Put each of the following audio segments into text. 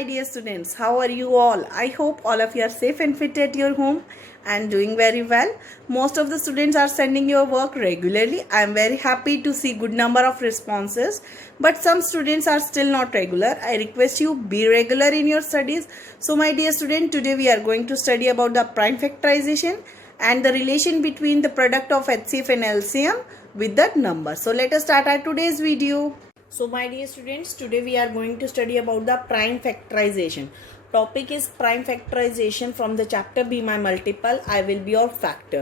my dear students. How are you all? I hope all of you are safe and fit at your home and doing very well. Most of the students are sending your work regularly. I am very happy to see good number of responses. But some students are still not regular. I request you be regular in your studies. So my dear student, today we are going to study about the prime factorization and the relation between the product of HCF and LCM with that number. So let us start our today's video. So my dear students, today we are going to study about the prime factorization. Topic is prime factorization from the chapter Be My Multiple. I will be your factor.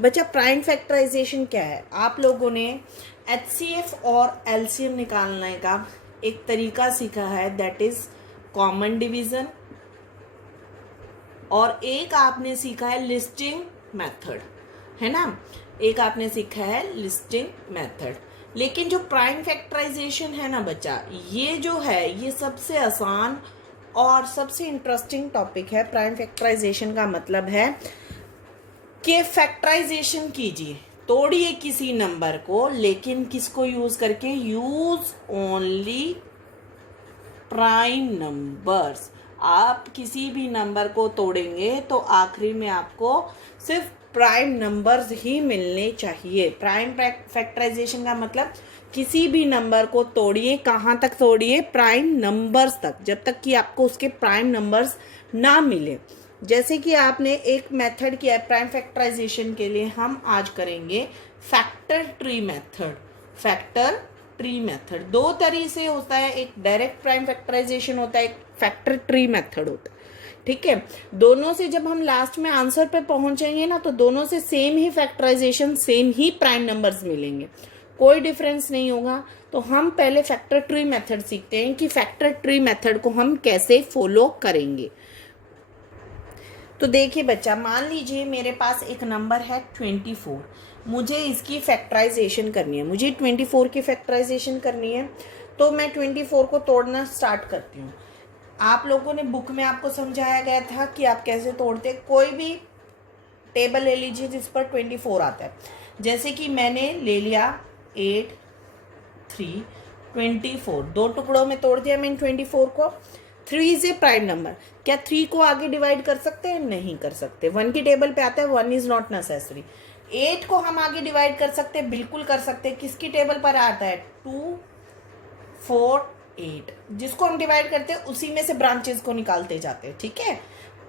बच्चा prime factorization क्या है? आप लोगों ने HCF और LCM निकालने का एक तरीका सीखा है, that is common division, और एक आपने सीखा है लिस्टिंग मेथड, है ना? एक आपने सीखा है लिस्टिंग मेथड. लेकिन जो प्राइम फैक्टराइजेशन है ना बच्चा, ये जो है ये सबसे आसान और सबसे इंटरेस्टिंग टॉपिक है. प्राइम फैक्टराइजेशन का मतलब है कि फैक्टराइजेशन कीजिए, तोड़िए किसी नंबर को, लेकिन किसको यूज करके? Use only prime numbers. आप किसी भी नंबर को तोड़ेंगे तो आखिरी में आपको सिर्फ प्राइम नंबर्स ही मिलने चाहिए. प्राइम फैक्टराइजेशन का मतलब किसी भी नंबर को तोड़िए. कहाँ तक तोड़िए? प्राइम नंबर्स तक, जब तक कि आपको उसके प्राइम नंबर्स ना मिले. जैसे कि आपने एक मेथड किया है प्राइम फैक्टराइजेशन के लिए, हम आज करेंगे factor tree method. Factor tree method दो तरीके से होता है, एक डायरेक्ट प्राइम फैक्टराइजेशन होता है, एक फैक्टर ट्री मेथड होता है. ठीक है, दोनों से जब हम लास्ट में आंसर पे पहुंचेंगे ना, तो दोनों से सेम ही फैक्टराइजेशन, सेम ही प्राइम नंबर्स मिलेंगे, कोई डिफरेंस नहीं होगा. तो हम पहले फैक्टर ट्री मेथड सीखते हैं कि फैक्टर ट्री मेथड को हम कैसे फॉलो करेंगे. तो देखिए बच्चा, मान लीजिए मेरे पास एक नंबर है 24. मुझे इसकी फैक्टराइजेशन करनी है, मुझे 24 की फैक्टराइजेशन करनी है. तो मैं 24 को तोड़ना स्टार्ट करती हूँ. आप लोगों ने बुक में आपको समझाया गया था कि आप कैसे तोड़ते. कोई भी टेबल ले लीजिए जिस पर 24 आता है. जैसे कि मैंने ले लिया 8, 3, 24, दो टुकड़ों में तोड़ दिया मैंने 24 को. 3 इज ए प्राइम नंबर. क्या 3 को आगे डिवाइड कर सकते हैं? नहीं कर सकते. 1 की टेबल पे आता है, 1 इज नॉट नेसेसरी. 8 को हम आगे डिवाइड कर सकते हैं, बिल्कुल कर सकते हैं. किसकी टेबल पर आता है? 2, 4, 8. जिसको हम डिवाइड करते हैं उसी में से ब्रांचेस को निकालते जाते हैं. ठीक है,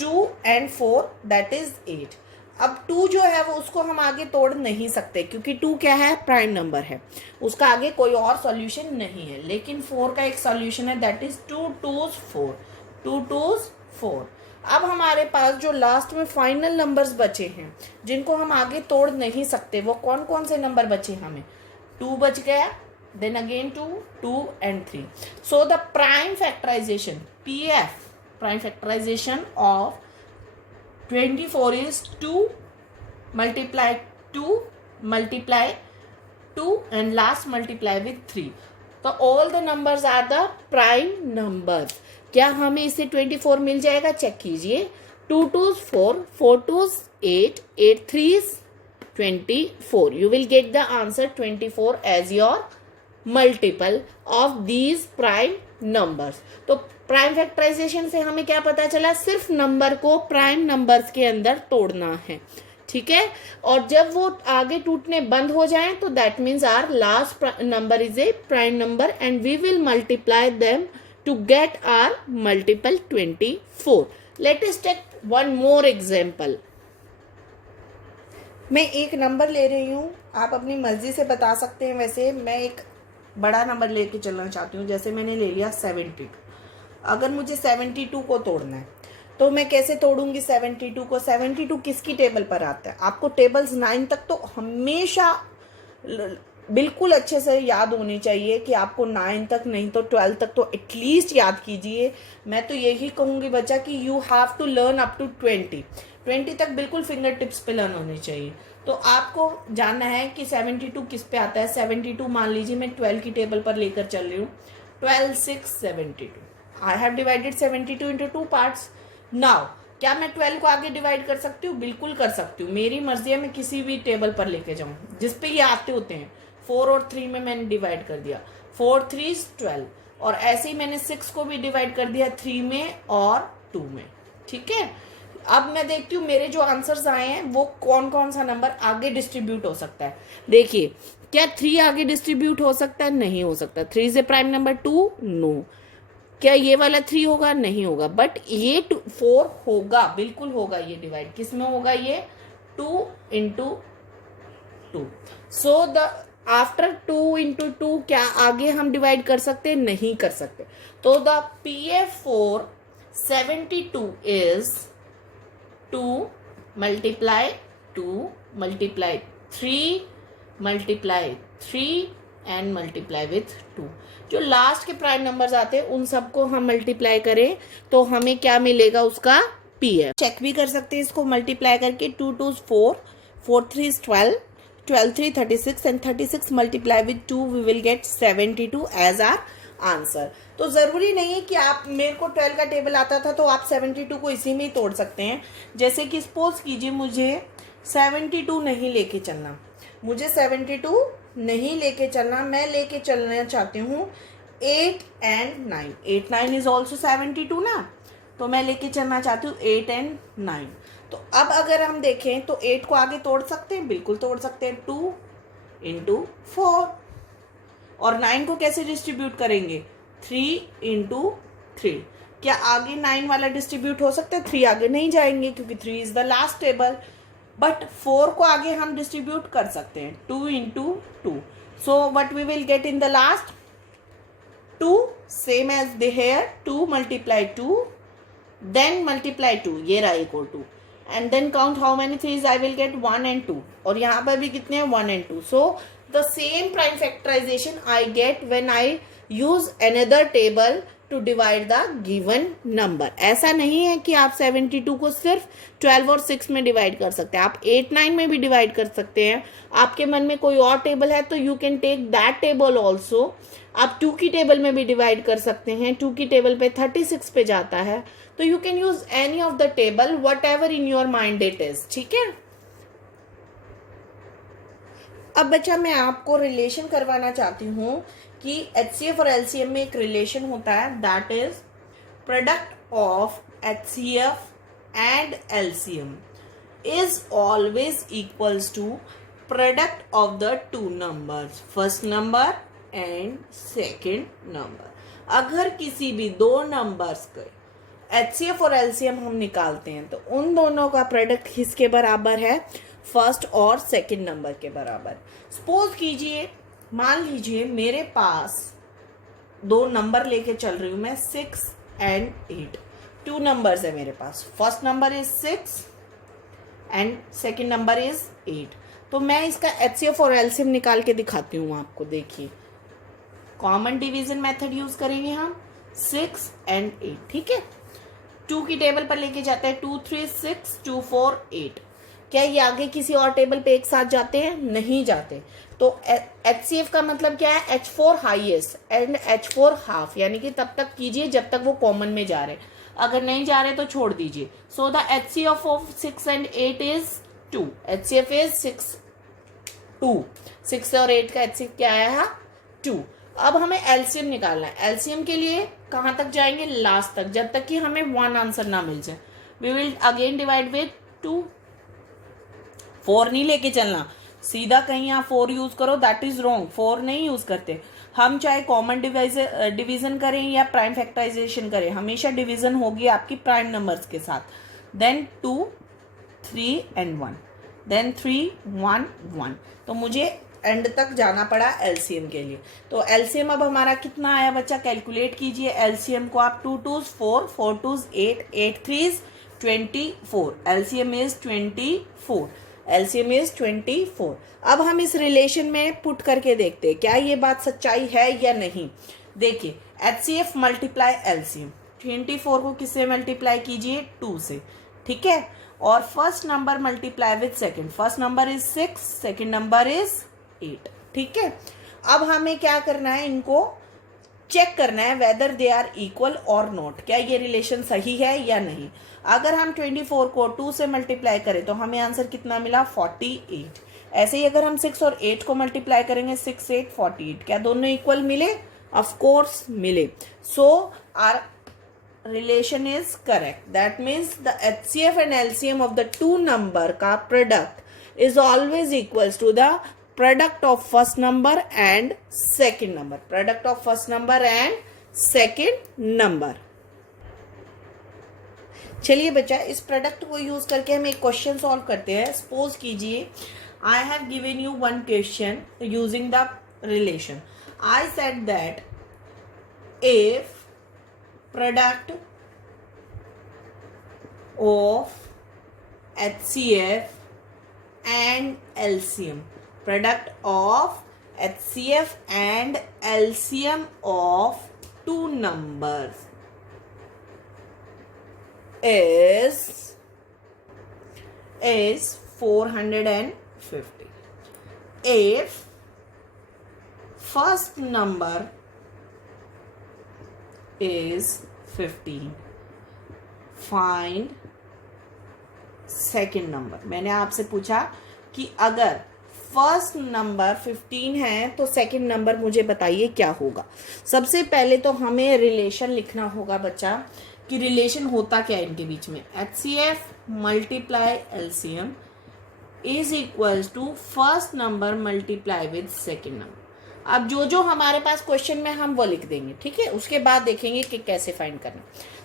2 and 4 दैट इज 8. अब 2 जो है वो उसको हम आगे तोड़ नहीं सकते, क्योंकि 2 क्या है? प्राइम नंबर है, उसका आगे कोई और सॉल्यूशन नहीं है. लेकिन 4 का एक सॉल्यूशन है, दैट इज 2 2s 4. 2 2s 4. अब हमारे पास जो लास्ट में फाइनल नंबर्स बचे हैं जिनको हम आगे तोड़ नहीं सकते, वो कौन कौन से नंबर बचे? हमें 2 बच गया, then again 2, 2 and 3. So the prime factorization, PF, prime factorization of 24 is 2 multiply 2 multiply 2 and last multiply with 3. So all the numbers are the prime numbers. क्या हमें इससे 24 मिल जाएगा? चेक कीजिए. 2 2s 4, 4 2s 8, 8 3s 24. You will get the answer 24 as your multiple of these prime numbers. तो prime factorisation से हमें क्या पता चला? सिर्फ नंबर को प्राइम नंबर्स के अंदर तोड़ना है. ठीक है, और जब वो आगे टूटने बंद हो जाए तो that means our last number is a prime number and we will multiply them to get our multiple 24. Let us take one more example. मैं एक नंबर ले रही हूँ, आप अपनी मर्जी से बता सकते हैं. वैसे मैं एक बड़ा नंबर लेके चलना चाहती हूँ. जैसे मैंने ले लिया 72. अगर मुझे 72 को तोड़ना है तो मैं कैसे तोड़ूंगी 72 को? 72 किसकी टेबल पर आता है? आपको टेबल्स 9 तक तो हमेशा बिल्कुल अच्छे से याद होनी चाहिए कि आपको 9 तक नहीं तो 12 तक तो एटलीस्ट याद कीजिए. मैं तो यही कहूँगी बच्चा कि you have to learn up to 20 तक बिल्कुल फिंगर टिप्स पे लर्न होनी चाहिए. तो आपको जानना है कि 72 किस पे आता है. 72 मान लीजिए मैं 12 की टेबल पर लेकर चल रही हूँ. 12 6 72. I have divided 72 into 2 parts. Now क्या मैं 12 को आगे डिवाइड कर सकती हूँ? बिल्कुल कर सकती हूँ. मेरी मर्जी है, मैं किसी भी टेबल पर लेके जाऊँ जिस पे ये आते होते हैं. 4 और 3 में मैंने डिवाइड कर दिया. 4 3s 12. और ऐसे ही मैंने 6 को भी डिवाइड कर दिया 3 में और 2 में। ठीक है, अब मैं देखती हूँ मेरे जो आंसर्स आए हैं वो कौन कौन सा नंबर आगे डिस्ट्रीब्यूट हो सकता है। देखिए, क्या 3 आगे डिस्ट्रीब्यूट हो सकता है? नहीं हो सकता। 3 से प्राइम नंबर 2, नो। क्या ये वाला 3 होगा? नहीं होगा। बट ये 4 होगा, बिल्कुल होगा। ये डिवाइड किस में होगा? ये 2 into 2। So the after 2 into 2 क्या आगे हम डिवाइड कर सकते? नहीं कर सकते। तो the PF for 72 is 2 multiply 2 multiply 3 multiply 3 and multiply with 2। जो लास्ट के प्राइम नंबर्स आते हैं उन सबको हम मल्टीप्लाई करें तो हमें क्या मिलेगा? उसका PF। चेक भी कर सकते हैं इसको मल्टीप्लाई करके। 2 2 4, 4 3 12, 12 3 36 and 36 multiply with 2 we will get 72 as our answer. तो ज़रूरी नहीं है कि आप, मेरे को 12 का टेबल आता था तो आप 72 को इसी में ही तोड़ सकते हैं। जैसे कि सपोज कीजिए मुझे 72 नहीं लेके चलना, मुझे 72 नहीं लेके चलना, मैं लेके चलना चाहती हूँ 8 एंड 9। 8 9 इज ऑल्सो 72 ना, तो मैं लेके चलना चाहती हूँ 8 एंड 9। तो अब अगर हम देखें तो 8 को आगे तोड़ सकते हैं, बिल्कुल तोड़ सकते हैं। 2 इंटू 4। और 9 को कैसे डिस्ट्रीब्यूट करेंगे? 3 इंटू 3। क्या आगे 9 वाला डिस्ट्रीब्यूट हो सकता है? 3 आगे नहीं जाएंगे क्योंकि 3 is the last table. But 4 को आगे हम डिस्ट्रीब्यूट कर सकते हैं 2 into 2। So what we will get in the last? 2 same as the here, 2 multiply 2 then multiply 2, ये रहा equal to, and then count how many threes I will get 1 and 2। और यहाँ पर भी कितने हैं? 1 and 2। So the same prime factorization I get when I use another table to divide the given number. ऐसा नहीं है कि आप 72 को सिर्फ 12 और 6 में डिवाइड कर सकते हैं, आप 8 9 में भी डिवाइड कर सकते हैं। आपके मन में कोई और टेबल है तो you can take that table also. आप 2 की टेबल में भी डिवाइड कर सकते हैं। 2 की टेबल पे 36 पे जाता है, तो you can use any of the table what ever in your mind it is. ठीक है, अब बच्चा मैं आपको रिलेशन करवाना चाहती हूँ कि HCF और LCM में एक रिलेशन होता है, that is product of HCF and LCM is always equals to product of the two numbers, first number and second number. अगर किसी भी दो नंबर्स के HCF और LCM हम निकालते हैं तो उन दोनों का प्रोडक्ट किसके बराबर है? फर्स्ट और सेकंड नंबर के बराबर। सपोज कीजिए, मान लीजिए मेरे पास दो नंबर लेके चल रही हूँ मैं, 6 एंड 8। 2 नंबर्स है मेरे पास, first number is 6 and second number is 8। तो मैं इसका HCF और LCM निकाल के दिखाती हूँ आपको। देखिए, कॉमन डिवीजन मेथड यूज करेंगे हम, 6 एंड 8। ठीक है, 2 की टेबल पर लेके जाते हैं, 2 3 6, 2 4 8। क्या ये आगे किसी और टेबल पे एक साथ जाते हैं? नहीं जाते। तो HCF का मतलब क्या है? H4 highest and H4 half, यानी कि तब तक कीजिए जब तक वो कॉमन में जा रहे, अगर नहीं जा रहे तो छोड़ दीजिए। So the HCF of 6 and 8 is 2। HCF is 6 2, 6 और 8 का HCF क्या आया? 2। अब हमें LCM निकालना है। LCM के लिए कहाँ तक जाएंगे? लास्ट तक, जब तक कि हमें 1 आंसर ना मिल जाए। We will again divide with 2। 4 नहीं लेके चलना, सीधा कहीं आप 4 यूज करो, दैट इज रॉन्ग। 4 नहीं यूज करते हम, चाहे कॉमन डिवीजन करें या प्राइम फैक्टराइजेशन करें, हमेशा डिवीजन होगी आपकी प्राइम नंबर्स के साथ। Then 2 3 and 1, then 3 1 1। तो मुझे एंड तक जाना पड़ा LCM के लिए। तो LCM अब हमारा कितना आया बच्चा? कैलकुलेट कीजिए LCM को आप। 2 2s 4, 4 2s 8, 8 3s 24। LCM is 24। LCM is 24। अब हम इस रिलेशन में पुट करके देखते हैं क्या ये बात सच्चाई है या नहीं। देखिए, HCF मल्टीप्लाई LCM, 24 को किससे मल्टीप्लाई कीजिए? 2 से। ठीक है, और first number multiply with second, first number is 6, second number is 8। ठीक है, अब हमें क्या करना है? इनको चेक करना है वेदर दे आर इक्वल और नॉट, क्या ये रिलेशन सही है या नहीं। अगर हम 24 को 2 से मल्टीप्लाई करें तो हमें आंसर कितना मिला? 48। ऐसे ही अगर हम 6 और 8 को मल्टीप्लाई करेंगे, 6 8 48, क्या दोनों इक्वल मिले? ऑफ कोर्स मिले. सो are relation is correct. That means the HCF and LCM of the two number का product is always equals to the product of first number and second number. Product of first number and second number. चलिए बच्चा, इस product को use करके हम एक question solve करते हैं. सपोज कीजिए I have given you one question using the relation. I said that if product of HCF and LCM, product of HCF and LCM of two numbers is 450. If first number is 15, find second number. मैंने आपसे पूछा कि अगर first number 15 है तो second number मुझे बताइए क्या होगा. सबसे पहले तो हमें रिलेशन लिखना होगा बच्चा कि रिलेशन होता क्या है इनके बीच में. HCF multiply LCM is equals to first number multiply with second number. अब जो हमारे पास क्वेश्चन में हम वो लिख देंगे, ठीक है. उसके बाद देखेंगे कि कैसे फाइंड करना.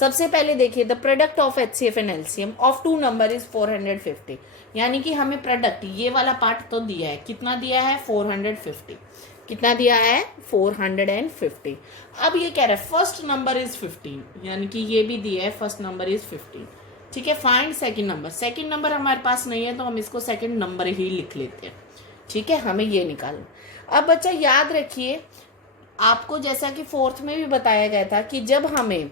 सबसे पहले देखिए the product of HCF and LCM of two number is 450. यानी कि हमें प्रोडक्ट ये वाला पार्ट तो दिया है. कितना दिया है? 450. कितना दिया है? 450. अब ये कह रहा है फर्स्ट नंबर इज 15, यानी कि ये भी दिया है फर्स्ट नंबर इज 15. ठीक है. Find second number. Second number हमारे पास नहीं है तो हम इसको सेकेंड नंबर ही लिख लेते हैं. ठीक है, हमें ये निकालना. अब बच्चा याद रखिए, आपको जैसा कि फोर्थ में भी बताया गया था कि जब हमें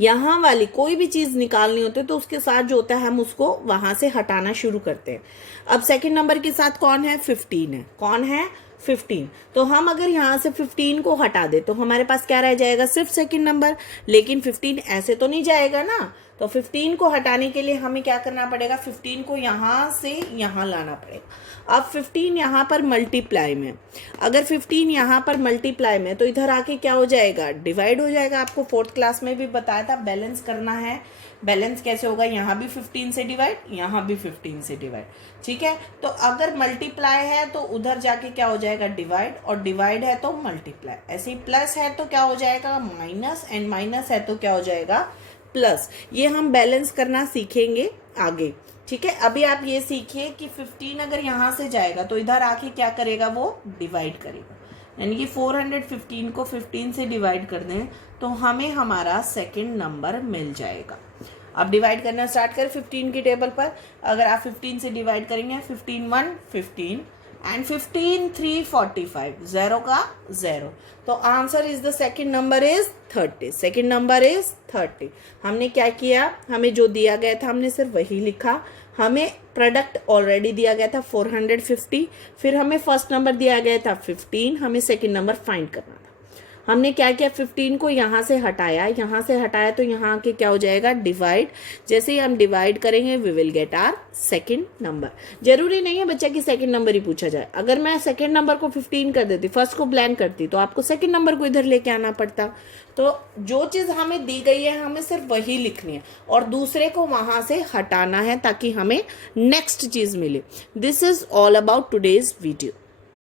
यहाँ वाली कोई भी चीज़ निकालनी होती है तो उसके साथ जो होता है हम उसको वहाँ से हटाना शुरू करते हैं. अब सेकंड नंबर के साथ कौन है? 15 है. कौन है? 15. तो हम अगर यहाँ से 15 को हटा दे तो हमारे पास क्या रह जाएगा? सिर्फ सेकंड नंबर. लेकिन 15 ऐसे तो नहीं जाएगा ना. तो 15 को हटाने के लिए हमें क्या करना पड़ेगा? 15 को यहाँ से यहाँ लाना पड़ेगा. अब 15 यहाँ पर मल्टीप्लाई में, अगर 15 यहाँ पर मल्टीप्लाई में तो इधर आके क्या हो जाएगा? डिवाइड हो जाएगा. आपको फोर्थ क्लास में भी बताया था बैलेंस करना है. बैलेंस कैसे होगा? यहाँ भी 15 से डिवाइड, यहाँ भी 15 से डिवाइड. ठीक है. तो अगर मल्टीप्लाई है तो उधर जाके क्या हो जाएगा? डिवाइड, और डिवाइड है तो मल्टीप्लाई. ऐसे ही प्लस है तो क्या हो जाएगा? माइनस, एंड माइनस है तो क्या हो जाएगा? प्लस. ये हम बैलेंस करना सीखेंगे आगे. ठीक है. अभी आप ये सीखिए कि 15 अगर यहाँ से जाएगा तो इधर आके क्या करेगा? वो डिवाइड करेगा. यानी कि 415 को 15 से डिवाइड कर दें तो हमें हमारा सेकंड नंबर मिल जाएगा. अब डिवाइड करना स्टार्ट करें 15 की टेबल पर. अगर आप 15 से डिवाइड करेंगे, 15 1 15 एंड 15 3 45, 0 का 0. तो answer is the second number is 30. Second number is 30. हमने क्या किया? हमें जो दिया गया था हमने सिर्फ वही लिखा. हमें प्रोडक्ट ऑलरेडी दिया गया था 450. फिर हमें फर्स्ट नंबर दिया गया था 15. हमें सेकंड नंबर फाइंड करना था. हमने क्या किया? 15 को यहाँ से हटाया. यहाँ से हटाया तो यहाँ के क्या हो जाएगा? डिवाइड. जैसे ही हम डिवाइड करेंगे we will get our second number. जरूरी नहीं है बच्चा कि सेकंड नंबर ही पूछा जाए. अगर मैं सेकंड नंबर को 15 कर देती, फर्स्ट को ब्लैंक करती, तो आपको सेकंड नंबर को इधर लेके आना पड़ता. तो जो चीज़ हमें दी गई है हमें सिर्फ वही लिखनी है और दूसरे को वहाँ से हटाना है ताकि हमें नेक्स्ट चीज़ मिले. This is all about today's video.